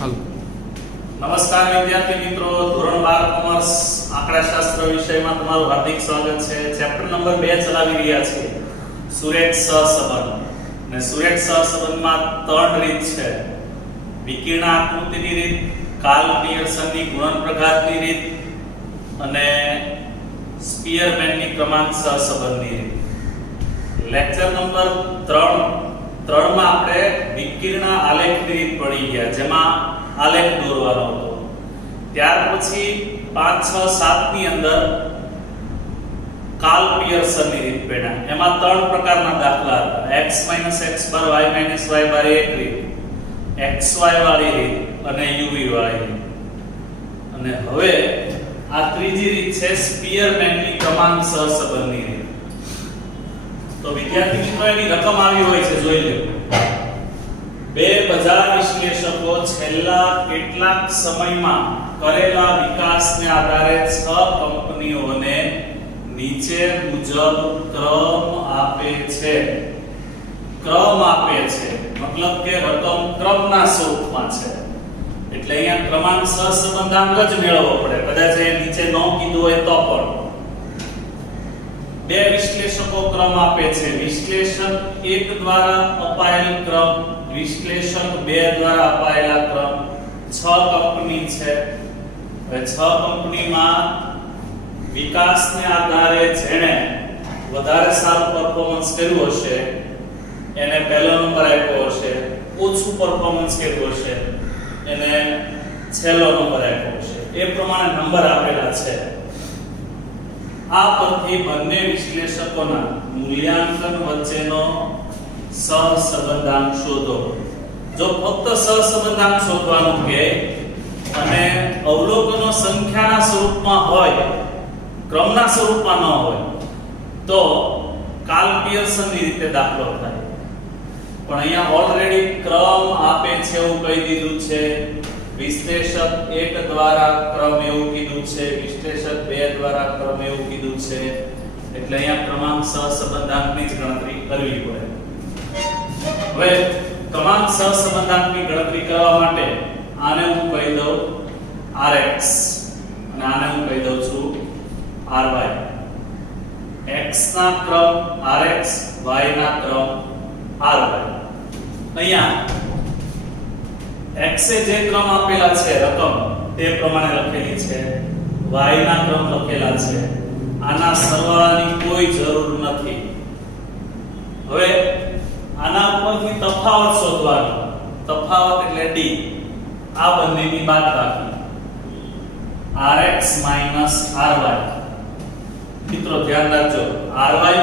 હાલો. નમસ્કાર વિદ્યાર્થી મિત્રો, ધોરણ 12 કોમર્સ આંકડાશાસ્ત્ર વિષયમાં તમારું હાર્દિક સ્વાગત છે. ચેપ્ટર નંબર 2 ચલાવી રહ્યા છીએ, સુરેખ સહસંબંધ. અને સુરેખ સહસંબંધમાં ત્રણ રીત છે: વિકર્ણ આકૃતિની રીત, કાર્લ પિયર્સનની ગુણનપ્રઘાતની રીત અને સ્પીયરમેનની ક્રમાંક સહસંબંધની રીત. લેક્ચર નંબર 3 માં આપણે વિકર્ણ આલેખની રીત ભણી ગયા, જેમાં આલેખ દોરવાનો હતો. ત્યાર પછી 5, 6, 7 ની અંદર કાર્લ પિયર્સનની રીત ભણ્યા. એમાં ત્રણ પ્રકારના દાખલા હતા: x - x બાર, y - y બાર એક રીત, xy વાળી રીત અને uv વાળી રીત. અને હવે આ ત્રીજી રીત છે સ્પીયરમેનની ક્રમાંક સહસંબંધની રીત. તો વિદ્યાર્થી મિત્રો, એની રકમ આવી હોય છે, જોઈ લો. બે બજાર વિશ્લેષકો છેલ્લા કેટલાક સમયમાં કરેલા વિકાસને આધારે 6 કંપનીઓને નીચે મુજબ ક્રમ આપે છે. ક્રમ આપે છે મતલબ કે રકમ ક્રમના સ્વરૂપમાં છે. એટલે અહીંયા ક્રમાંક સહસંબંધાંક જ મેળવવો પડે, કદાચ એ નીચે ન કીધું હોય તો પણ. બે વિશ્લેષકો ક્રમ આપે છે. વિશ્લેષક 1 દ્વારા અપાયેલ ક્રમ, વિશ્લેષક 2 દ્વારા અપાયેલા ક્રમ. 6 કંપની છે. હવે 6 કંપનીમાં વિકાસને આધારે જેણે વધારે સારું પરફોર્મન્સ કર્યું હશે એને પહેલો નંબર આપ્યો હશે, ઓછું પરફોર્મન્સ કર્યું હશે એને છેલ્લો નંબર આપ્યો હશે. એ પ્રમાણે નંબર આપેલા છે. આ પરથી બંને વિશ્લેષકોના મૂલ્યાંકન વચ્ચેનો સહસંબંધાંક શોધો. જો ફક્ત સહસંબંધાંક શોધવાનું કે અને અવલોકનો સંખ્યાના સ્વરૂપમાં હોય, ક્રમના સ્વરૂપમાં ન હોય, તો કાર્લ પિયર્સનની રીતે દાખલો થાય. પણ અહીંયા ઓલરેડી ક્રમ આપે છે એવું કહી દીધું છે. વિશ્લેષક 1 દ્વારા ક્રમ એવું કીધું છે, વિશ્લેષક 2 દ્વારા ક્રમ એવું કીધું છે. એટલે અહીંયા ક્રમાંક સહસંબંધાંકની જ ગણતરી કરવી પડે. હવે ક્રમાંક સહસંબંધાંકની ગણતરી કરવા માટે આને હું કહી દઉં rx અને આને હું કહી દઉં છું ry. x ના ક્રમ rx, y ના ક્રમ ry. અહીંયા x એ જે ક્રમ આપેલા છે રકમ તે પ્રમાણે લખેલી છે, y ના ક્રમ લખેલા છે. આના સરવાળાની કોઈ જરૂર નથી. હવે આના ઉપરથી તફાવત શોધવાનો. તફાવત એટલે d. આ બંનેની બાદબાકી rx ry. મિત્રો ધ્યાન રાખજો, ry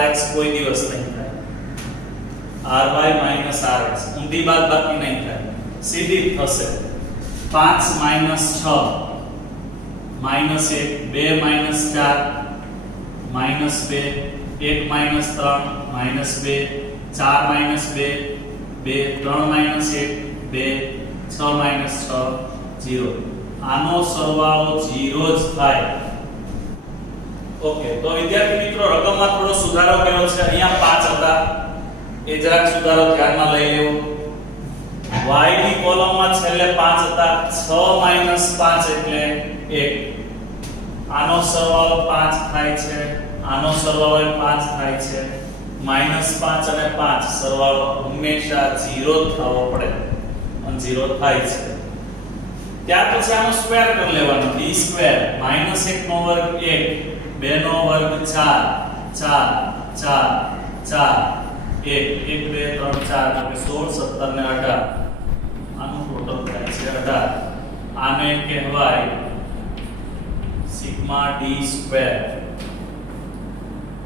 rx કોઈ દિવસ નહીં થાય. ry rx ઊંધી બાદબાકી નહીં થાય, સીધી થશે. 5 - 6 -1, 2 - 4 -2, 1 - 3 -2, 4 - 2, 2 3 - 1 2, 6 - 6 0. આનો સરવાળો 0 જ થાય. ઓકે, તો વિદ્યાર્થી મિત્રો, રકમમાં થોડો સુધારો કર્યો છે. અહીંયા 5 હતા, એ જરાક સુધારો ધ્યાનમાં લઈ લેવો. y ની કોલમમાં છેલ્લે 5 હતા, 6 - 5 એટલે 1. આનો સરવાળો 5 થાય છે, આનો સરવાળો 5 થાય છે. -5 અને 5 સરવાળો હંમેશા 0 થવો પડે અને 0 થાય છે. ત્યાર પછી આનો સ્ક્વેર કરી લેવાનો. d સ્ક્વેર -1 નો વર્ગ 1, 2 નો વર્ગ 4, 4 4 4 1 1 2 3 4 એટલે 16 17 ને 18. આનું ટોટલ થાય છે 18. આને કહેવાય સિગ્મા d સ્ક્વેર.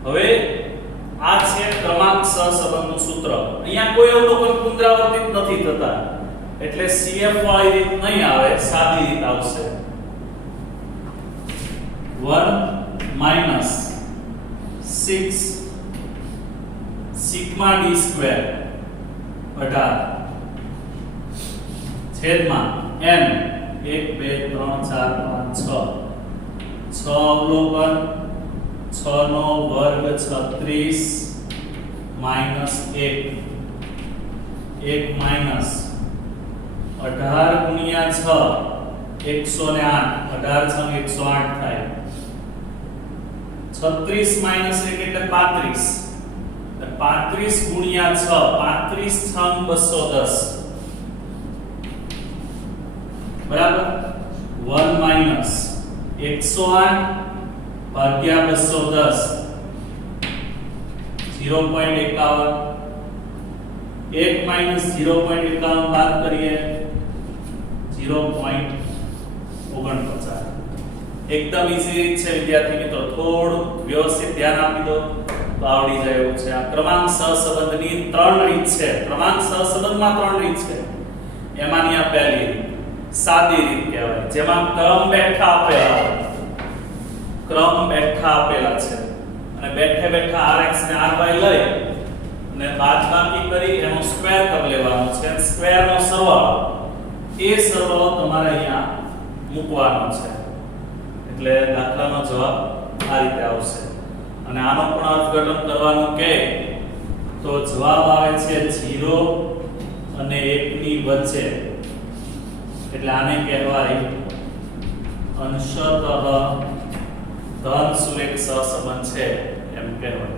હવે આ છે ક્રમાંક સહસંબંધનું સૂત્ર. અહીંયા કોઈ અવલોકન પુનરાવર્તિત નથી થતા, એટલે CF વાળી રીત નહીં આવે, સાદી રીત આવશે. 1 - 6 સિગ્મા d સ્ક્વેર 18 છેદમાં n 1 2 3 4 5 6 6 અવલોકન 6 નો વર્ગ 36 -1 1 - 18 ગુણ્યા 6 108 18 6 108 થાય 36 માઈનસ 1 એટલે 35 35 ગુણ્યા 6 35 6 210 બરાબર 1 માઈનસ 108 ભાગ્યા 210 0.51 1 માઈનસ 0.51 બાદ કરીએ 0.49 એકદમ ઈઝી રીત છે વિદ્યાર્થી મિત્રો, થોડું વ્યવસ્થિત ધ્યાન આપી દો તો આવડી જાય એવું છે. આ ક્રમાંક સહસંબંધની 3 રીત છે. ક્રમાંક સહસંબંધમાં 3 રીત છે. એમાંની આ પહેલી રીત સાદી રીત કહેવાય, જેમાં ક્રમ બેઠા આપેલા છે અને બેઠે બેઠા rx ને ry લઈ અને બાદબાકી કરી એનો સ્ક્વેર કરી લેવાનો છે. સ્ક્વેર નો સરવાળો એ સરવાળો તમારે અહીંયા મૂકવાનો છે, એટલે દાખલાનો જવાબ આ રીતે આવશે. અને આનો પણ અર્થઘટન કરવાનું કે તો જવાબ આવે છે 0 અને 1 ની વચ્ચે, એટલે આને કહેવાય અંશતઃ ધન સુરેખ સહસંબંધ છે એમ કહેવાય.